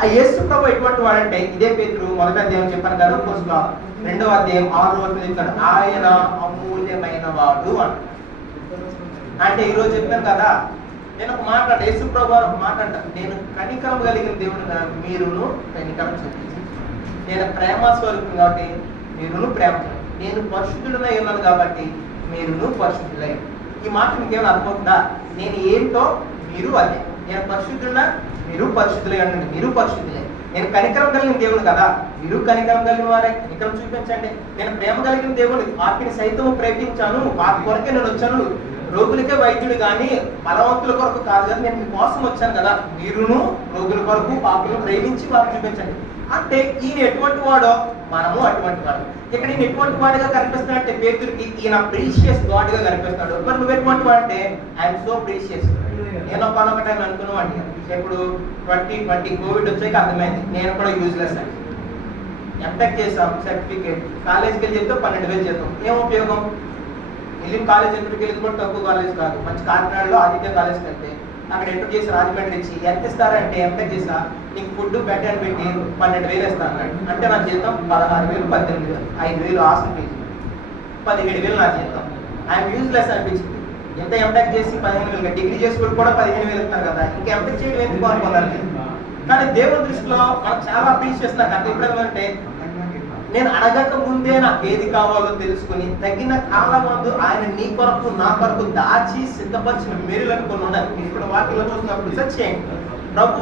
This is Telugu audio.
ఆ యేసు ప్రభు ఎటువంటి వాడంటే, ఇదే పేతురు మొదటి అధ్యాయం చెప్పాను కదా, ఫస్ట్ 2వ అధ్యాయం 6వ వచనం చెప్తాడు, ఆయన అమూల్యమైన వాడు అంట. అంటే ఈరోజు చెప్పాను కదా, నేను ఒక మాట అంటే యేసు ప్రభు ఒక మాట అంట, నేను కనికరం కలిగిన దేవుడు, మీరును కనికరం చూపించి, నేను ప్రేమ స్వరూపం కాబట్టి మీరును ప్రేమ, నేను పరిశుద్ధుడనై ఉన్నాను కాబట్టి మీరును పరిశుద్ధులై. ఈ మాట మీకేమైనా అర్థమవుతుందా? నేను ఏంటో మీరు అదే. నేను పరిశుద్ధున్నా, మీరు పరిశుద్ధులై ఉండండి, మీరు పరిశుద్ధులే. నేను కనికరం కలిగిన దేవుడు కదా, మీరు కనికరం కలిగిన వారే, కనికరం చూపించండి. నేను ప్రేమ కలిగిన దేవుడు, వాటిని సైతం ప్రేమించాను, వాటి కొరకే నేను వచ్చాను. రోగులకే వైద్యుడు కానీ బలవంతుల కొరకు కాదు కదా, నేను మీకోసం వచ్చాను కదా. మీరును రోగుల కొరకు పాపులను ప్రేమించి వాటిని చూపించండి. అంటే ఈయన ఎటువంటి వాడో మనము అటువంటి వాడు. ఇక్కడ ఈయన ఎటువంటి వాడిగా కనిపిస్తున్నాడంటే పేతురికి ఈయన ప్రీషియస్ గాడ్ గా కనిపిస్తున్నాడు. మరి నువ్వు ఎటువంటి వాడంటే ఐఎమ్ సో ప్రీషియస్. నేను ఒక టైం అనుకున్నాం అండి, ఇప్పుడు 2020 కోవిడ్ వచ్చాక అర్థమైంది నేను కూడా యూజ్లెస్ అని. ఎంటెక్ చేసాం, సర్టిఫికేట్, కాలేజ్కి వెళ్ళి చెప్తే 12,000 చేద్దాం, ఏం ఉపయోగం? వెళ్ళిన కాలేజ్ ఎంట్రీకి వెళ్ళి కూడా తక్కువ కాలేజ్ కాదు. మంచి కాకినాడలో ఆదిత్య కాలేజ్కి వెళ్తే అక్కడ ఎంటర్ చేసి రాజమండ్రి ఇచ్చి ఎంత ఇస్తారంటే, ఎంటెక్ చేసా నీకు ఫుడ్ బెడ్ అని పెట్టి 12,000 ఇస్తాను అంటే నా జీతం 16,000, 18,000, 5,000 హాస్టల్ ఫీజు, 17,000 నా జీతం. ఐఎమ్ యూజ్లెస్ అనిపించింది. ఎంత ఎంటెక్ చేసి 15,000, డిగ్రీ చేసి కూడా 15,000 ఇస్తున్నారు కదా, ఇంకా ఎంటెక్ చేయడం ఎందుకు అనుకోవాలి. కానీ దేవుని దృష్టిలో మనం చాలా ప్రీషియస్. నాకు అంటే ఇప్పుడు అంటే నేను అడగక ముందే నాకు ఏది కావాలో తెలుసుకుని తగిన కాలమందు ఆయన నీ కొరకు నా కొరకు దాచి సిద్ధపరిచిన మేలులను కొన్ని ఉన్నాయి. ఇప్పుడు వాటిలో చూసినప్పుడు రీసెర్చ్ చేయండి. ప్రభు